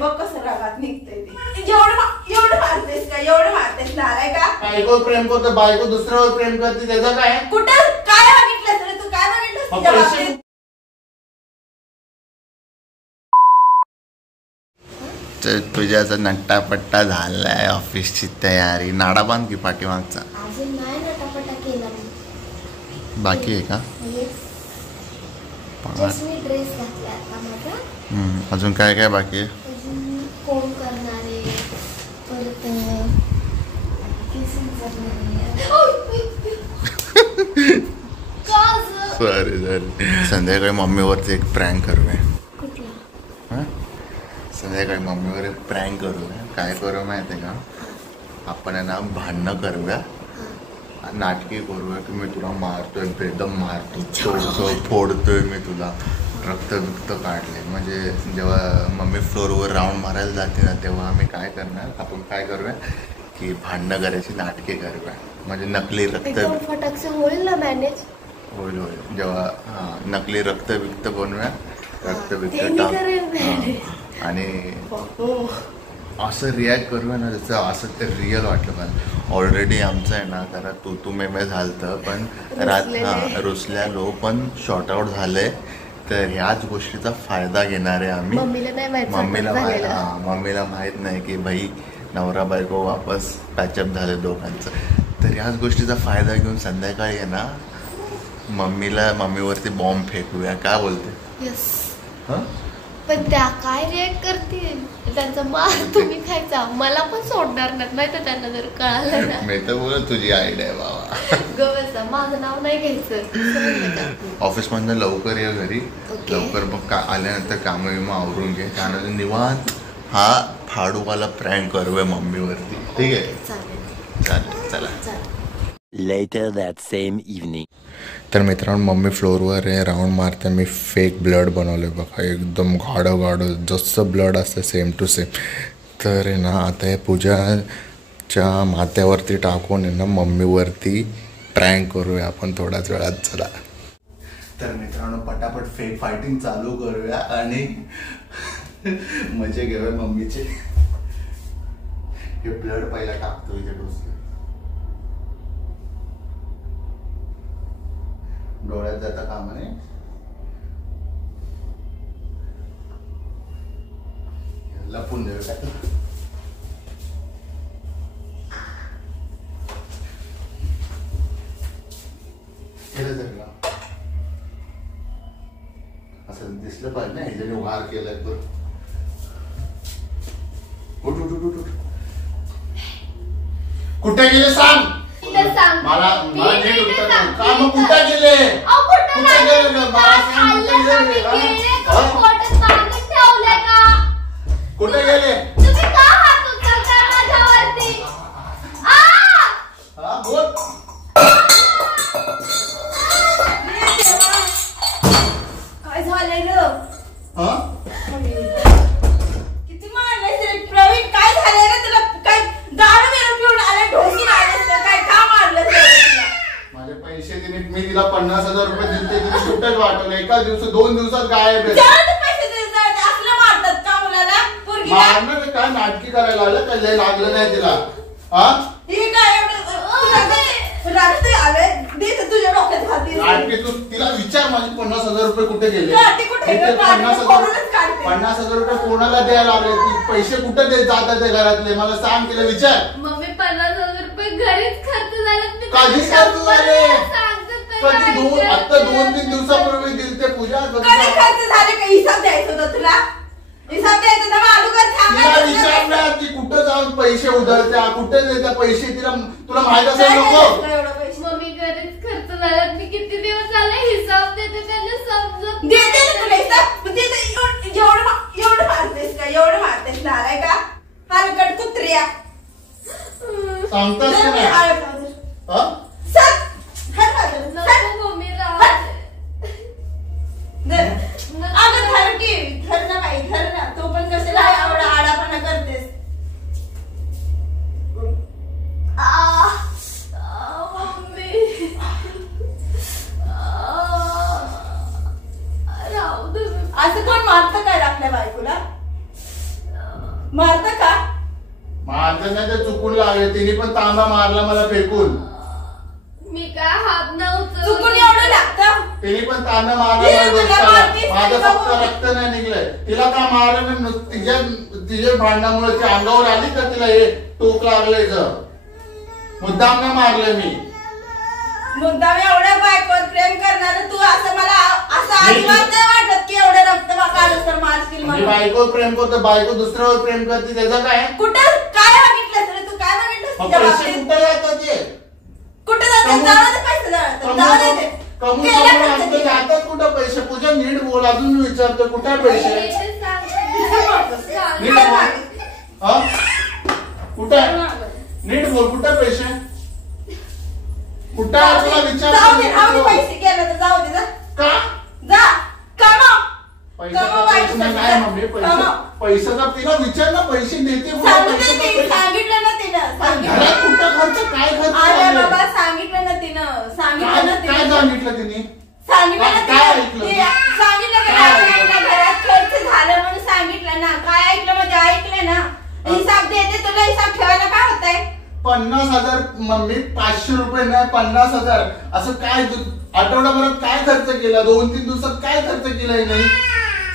बघ कसं रागात निघतंय ते. एवढं मारतेस का? एवढं मारतेस नालाय का? बायको प्रेम करतो, बायको दुसऱ्यावर प्रेम करते, त्याचं काय? कुठं काय बघितलंस रे तू? काय बघितलंस? तुझ्याचा नट्टापट्टा झालाय, ऑफिसची तयारी. नाडा बांध की पाठीमागचा. अजून नाही नटापटा केला बाकी आहे का? मी ड्रेस घातला आता माझा. अजून काय काय बाकी आहे? अजून कोण करणारे, परत सॉरी संध्याकाळी मम्मीवरती एक प्रँक करूया. कुठला? संध्याकाळी मम्मीवर एक प्रँक करूया. काय करू माहिती आहे का? आपण आहे ना भांडणं करूया, नाटकी करूया की मी तुला मारतोय, एकदम मारतो, तोडतोय, फोडतोय मी तुला, रक्त काढले. म्हणजे जेव्हा मम्मी फ्लोअरवर राऊंड मारायला जाते ना, तेव्हा आम्ही काय करणार, आपण काय करूया की भांडणं करायची नाटके करूया. म्हणजे नकली रक्त फटाकसे होईल ना मॅनेज? होईल. जेव्हा नकली रक्त बनवूया, रक्त टाक आणि असं रिॲक्ट करूया ना, जसं असं ते रिअल वाटलं मला. ऑलरेडी आमचं आहे ना जरा तू मेमे झालं, पण रुसल्यालो, पण शॉर्ट आउट झालंय. तर ह्याच गोष्टीचा फायदा घेणार आहे आम्ही. मम्मीला माहित नाही की भाई नवरा बायको वापस पॅचअप झाले दोघांचं. तर ह्याच गोष्टीचा फायदा घेऊन संध्याकाळी आहे ना मम्मीवरती बॉम्ब फेकूया. काय बोलते? पण त्या काय रिॲक्ट करतील? त्यांचा मार तुम्ही खायचा, मला पण सोडणार नाही तर त्यांना जर कळालं ना. मी तर बोलत तुझी आयडिया बाबा. गवसा माझं नाव नाही घ्यायचं. ऑफिस मधनं लवकर ये घरी, लवकर मग आल्यानंतर कामं विमा आवरून घे. त्यानंतर निवांत हा फाडूवाला प्रँक करूया मम्मीवरती. ठीक आहे? चालेल, चला. Later that same evening. तर मित्रांनो, मम्मी फ्लोअरवर आहे, राऊंड मारते. मी फेक ब्लड बनवले बघा, एकदम गाढं जसं ब्लड असतं सेम टू सेम. तर आहे ना आता हे पूजाच्या माथ्यावरती टाकून आहे ना मम्मीवरती प्रँक करूया आपण थोड्याच वेळात. चला. तर मित्रांनो, पटापट फेक फायटिंग चालू करूया आणि मजे घेऊया मम्मीचे. हे ब्लड पहिला टाकतो इथे डोसला, डोळ्यात जाता कामा नये. लपून देऊ काय केलं जर असं दिसलं पाहिजे ना, ह्याच्याने वार केलाय. बरं उठ कुठे गेले सांग मला. नीट उत्तर का? मग कुठे गेले? कुठे गेले? कुठे गेले? बोल. काय झालंय रे? किती मारलंय रे प्रवीण? काय झालंय रे तुला? काय दारू बिरू पिऊन आलाय, ढोसून आलास का काय? का मारलं तुला? माझे पैसे दिले मी तिला 50,000 रुपये दिले, तिने कुठेच वाटवलं. एका दिवसात 2 दिवसात गायब. पैसे असलं मारतात का मुलाला? मारणं काय नाटकी करायला लागलं? काय लय लागलं नाही तिला? हे काय रात्री आले तुझ्या डोक्यात घालते. तू तिला विचार, माझे 50,000 रुपये कुठे गेले? 50,000 रुपये कोणाला द्यायला आले? पैसे कुठे जातात ते घरातले? मला सांग, तिला विचार. मम्मी 50,000 रुपये घरीच खर्च झाले. कधी खर्च झाले? कधी? आता 2-3 दिवसापूर्वी दिल ते पूजा. कधी खर्च झाले? का हिसाब द्यायचा होता तुला? हिसाब द्यायचा तर तिला विचार ना, ती कुठं जाऊन पैसे उधळत्या, कुठे देत्या पैसे? तुला माहित असेल नको? मम्मी घरीच खर्च झाला. मी किती दिवस झाले हिसाब देते, त्यांना समजत देते ना तुला हिसाब. एवढं मारतेस का? एवढं मारतेस नालाय का? हलकट कुत्र्या. सांगतास का नाही? मम्मी अगं धर की, धर ना बाई, धर ना. तो पण कशाला एवढा आडापणा करतेस? मम्मी राहू दे. असं कोण मारतं काय आपल्या बायकोला? लागले. तिने पण तांबा मारला मला फेकून. मी काय हात नव्हतं चुकून एवढं लागतं. तिने पण तांबा मारला माझं फक्त रक्त नाही निघलंय. तिला का मारलं? तिच्या भांडणामुळे ती अंगावर आली का तिला हे टोक लागलंय? मुद्दाम नाही मारलं मी. मुद्दाम एवढ्या बायकोवर प्रेम करणार तू असं मला असं अजिबात नाही वाटत की एवढं रक्त काढून तर मारशील मी म्हणून. बायकोवर प्रेम करतो, बायको दुसऱ्यावर प्रेम करते, त्याचं काय? कुठं काय बघितलंस रे तू? काय बघितलंस मग तिच्या पैसे बाबतीत? कुठे जातात ते? कुठं जातात? जाऊ दे पैसे जाऊ दे ते. केलं खर्च कमून केलं. जातात कुठं पैसे? पूजा नीट बोल. अजून मी विचारतो कुठे पैसे? नीट बोल. हा? कुठे? नीट बोल. कुठे पैसे? कुठे तुला जाऊ दे विचार? पैसे गेलं तर जाऊ दे. जा का जा कमाव. पैसा नाही मम्मी. पैसा तर तिला विचार ना. पैसे देते सांगितलं ना तिनं. घरात कुठं खर्च? काय खर्च अरे चाललंय? बाबा सांगितलं ना तिनं. सांगितलं ना काय तिनं. सांगितलं तिने? सांगितलं ना काय तिनं. ऐकलं? सांगितलं का काय नाही? ऐकलं? घरात खर्च झालं म्हणून सांगितलं ना. काय ऐकलं म्हणजे ऐकलं ना. हिसाब देते तुला. हिसाब ठेवायला काय होतंय? 50,000 मम्मी. 500 रुपये नाही 50,000. असं काय आठवडाभरात काय खर्च केला? 2-3 दिवसात काय खर्च केलाय? नाही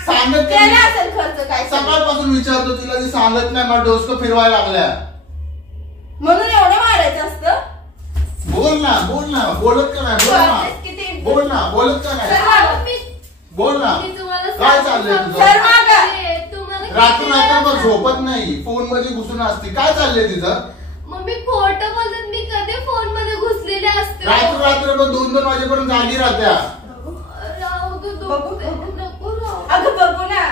सांगत केला असेल खर्च काय. सकाळपासून विचारतो तिला. ती सांगत नाही. मला डोसकं फिरवायला लागल्या. म्हणून एवढं मारायचं असतं. बोल ना. बोल ना. बोलत का नाही? बोल ना. किती बोल ना. बोलत का नाही? बोल ना. काय चाललंय तुझं? सर मागं. रात्र झोपत नाही. फोन मध्ये घुसून असते. काय चाललंय तिचं? मम्मी खोटं बोलत. मी कधी फोन मध्ये घुसलेले असते. रात्र 2-2 वाजेपर्यंत जागी राहत्या. राहू दे. बघू. नको राहू. अगं बघू ना.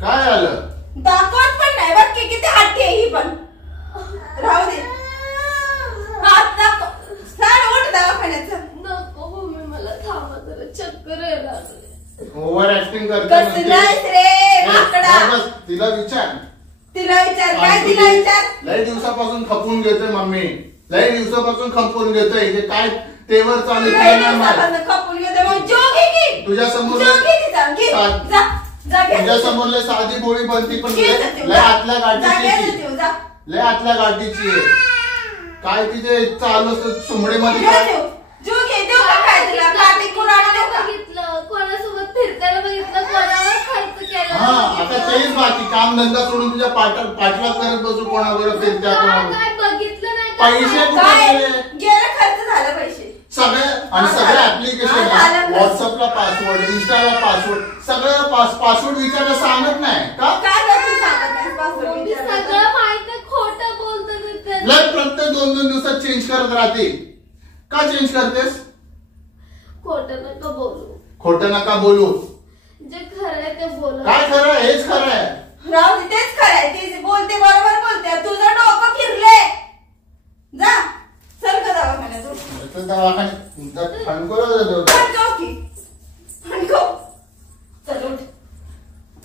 काय आलं? दाखवत पण नाही बघ की किती हट्टी आहे ही पण. राहू दे. हात दाखव. चल उठ दवाखान्याचं. नको मम्मी मला थांबा जरा. चक्कर यायला लागले. ओव्हर ऍक्टिंग करते. कसलायस रे माकडा. बस तिला विचार. तिला विचार. काय तिला विचार? लय दिवसापासून खपून घेतोय मम्मी. लय दिवसापासून खपून घेतोय. हे काय तेवर चालू काय नाही मला. खपून घेते मग जो घे की. तुझ्या समोर जो घे तिचा. घे. जा. जा घे. तुझ्या समोर साधी बोळी बनती पण घे जा. लय आतल्या जा घे गाठीची. जा. जा. लय आतल्या गाठीची आहे. काय तिचे चालू असतं चुमडीमध्ये घे काय? देऊ. जो घे देऊ का काय तुला? काठी कुराडा देऊ का? बघितलं कोणासोबत फिरताना बघितलं. कोणावर खर्च केला. हा आता तेच बाकी. काम धंदा सोडून तुझ्या पाठलाग करत बसू. कोणाबरोबर फिरत्या कोणाबरोबर. काय बघितलं नाही का? पैसे कुठे काय? गेले? गेलं खर्च झालं पैसे. सगळे आणि सगळे ऍप्लिकेशन व्हॉट्सअपला पासवर्ड, इंस्टाला पासवर्ड, सगळं पासवर्ड विचारायला सांगत नाही का? काय करते सांगत नाही password मम्मी विचारायचं. सगळं माहित आहे. खोटं बोलतात ते. लय प्रत्येक 2-2 दिवसात चेंज करत राहते. का चेंज करतेस? खोटं नका बोलू. खोटं नका बोलू. जे खरं आहे ते बोला. काय खरं? हेच खरं आहे. राहू दे. तेच खरंय. ती बोलते बरोबर बोलते. तुझं डोकं फिरले. जा चल का दवाखान्यात. तर दवाखान्यात तुमचा फणकोला जातो. फणकाव की. फणकाव. चल उठ.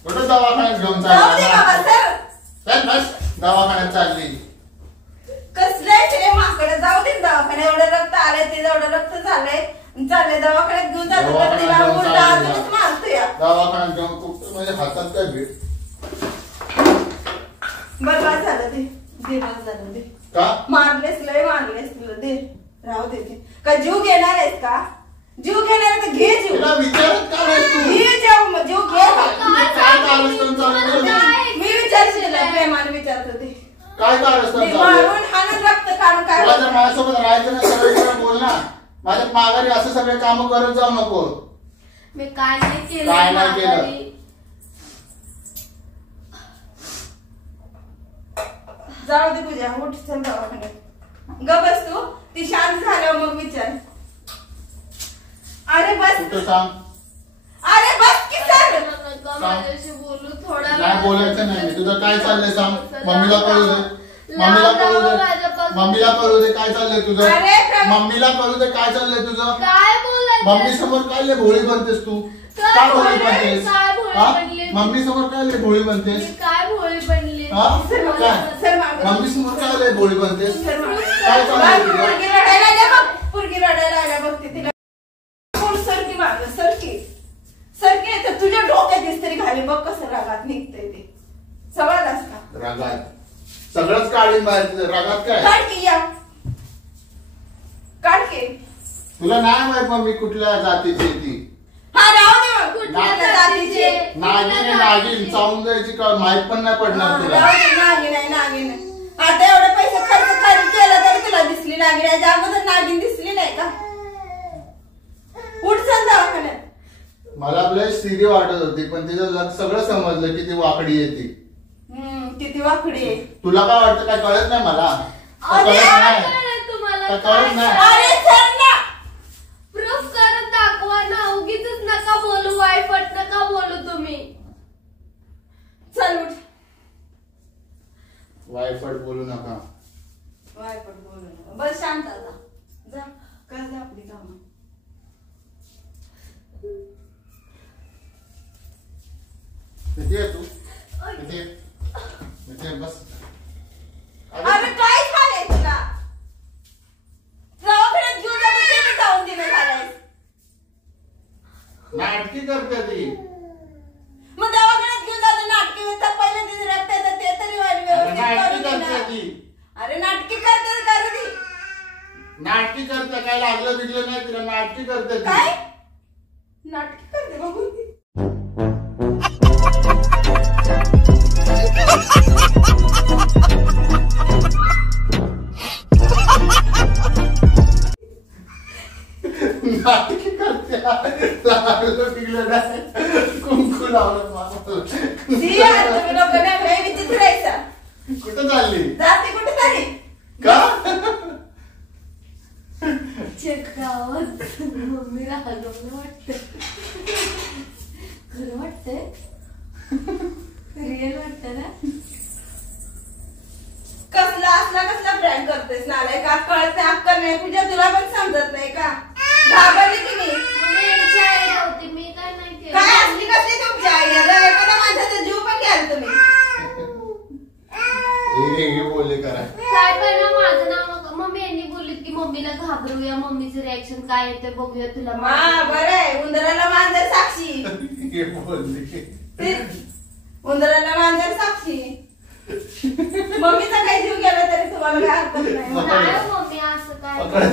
कुठं दवाखान्यात घेऊन जाऊ दे बाबा चालला? सर. चल बस दवाखान्यात चालली. कसलंय रे माकडे. जाऊ दे दवाखान्यात. एवढं रक्त आलंय ते एवढं रक्त झालंय. चाललंय दवाखान्यात घेऊन जातो तर तिला दवाखान्यात घेऊन उलटा चालली. अजूनच मारतो या. दवाखान्यात घेऊन खूप म्हणजे हातात काय भेट बरबाद झालं ते. दे बस झालं ते. का? मारलेस लय मारलेस तुला. दे. राहू दे ते. का जीव घेणार आहेस का? जीव घेणार आहे तर घे जीव. तिला विचारत का नाहीस तू? घे जीव घे. काय कारस्थान चालू आहे? मी विचारते तुला. प्रेमाने विचारतो ते. काय कारस्थान चालू आहे? मारून हाणून रक्त काढून काय तुला जर होतं? माझ्यासोबत राहायचं ना सरळ सरळ बोल ना. माझ्या माघारी असं सगळे काम करत जाऊ नको. मी काय नाही केलं. काय नाही केलं? माघारी. जाऊ दे पूजा. उठ चल दवाखान्यात. ग बस तू. ती शांत झाल्यावर मग विचार. अरे बस. कुठं सांग? अरे बस की सर. नका माझ्याशी बोलू. थोडा नाही बोलायचं नाही. तुझं काय चाललंय सांग. मम्मीला कळू दे. मम्मीला कळू दे. मम्मीला कळू दे काय चाललंय तुझं. अरे मम्मीला कळू दे काय चाललंय तुझं. काय बोलायचं? मम्मी समोर काय लय भोळी बनतेस तू. काय भोळी बनतेस? काय भोळी हा? बनले? मम्मी समोर काय लय भोळी बनतेस. मी काय भोळी बनले? हा? काय? सर मागं. मम्मी समोर काय लय भोळी बनतेस. सर मागं. काय चाललंय तुझं? पोरगी रडायला आल्या बघ. पोरगी रडायला आल्या बघते तिला. कोण सरकी मागं. सरकी तर तुझ्या डोक्यात तरी घाली बघ कसं रागात निघतंय ते. सवाल असता रागात सगळंच काढीन बाहेर रागात काय काढ की या काढ की तुला नाही माहित मग मी कुठल्या जातीची ती हा राहू दे मग कुठल्या जातीचे नागिन नागिन चावून द्यायची का माहित पण नाही पडणार तुला नागिन आता एवढे पैसे खर्च केला तरी तुला दिसली नागिन याच्या अगोदर नागिन दिसली नाही का उठ चल दवाखान्यात मला आपल्या सिरी वाटत होती पण तिचं सगळं समजलं की ती वाकडी आहे ती किती वाकडी आहे तुला काय वाटतं काय कळत नाही मला अरे, कळत नाही तुम्हाला काय कळत नाही अरे चल ना प्रूफ करून दाखवा ना उगीच नका बोलू वायफट नका बोलू तुम्ही चल उठ वायफट बोलू नका वायफट बोलू नका बस शांत आता जा कर जा आपली कामं किती आहे तू किती आहे? किती आहे? बस अरे काय झालंय तुला दवाखान्यात घेऊन जातो ते मी जाऊन दिलं झालंय नाटकी करते ती मग दवाखान्यात घेऊन जातो नाटकी येतात पहिले तिथे रक्त येतात ते तरी व्यवस्थित नाटकी करून दे करते ना. ती अरे नाटकी करते करू दे नाटकी करते काय लागलं बिगलं नाही तिला नाटकी करते ती काय नाटकी करते बघू ती नाटकी करते लागलं बिगलं नाही कुंकू लावलं मला ती यार तुम्ही लोक नाही लय विचित्र आहेसा कुठं चालली जाते कुठे तरी का गावात मम्मीला हलवलं वाटत खरं वाटतंय रिअल वाटत ना कसला प्रँक करतेस नालाय का कळत नाही अक्कल नाही पूजा तुला पण समजत नाही का घाबरली तुम्ही यांची आयडिया होती मी काय नाही केलं काय असली कसली तुमची आयडिया एखादा माझ्याचा जीव पण घ्याल तुम्ही हे बोलले करा काय पहिला माझं नाव मम्मी यांनी बोललीत की मम्मीला घाबरूया मम्मीचं रिॲक्शन काय येते बघूया तुला हा बरं आहे उंदराला मांजर साक्षी हे बोलले उंदराला मांजर साक्षी मम्मीचा काही जीव गेला तरी तुम्हाला काय हरकत नाही नाही मम्मी असं काय पकड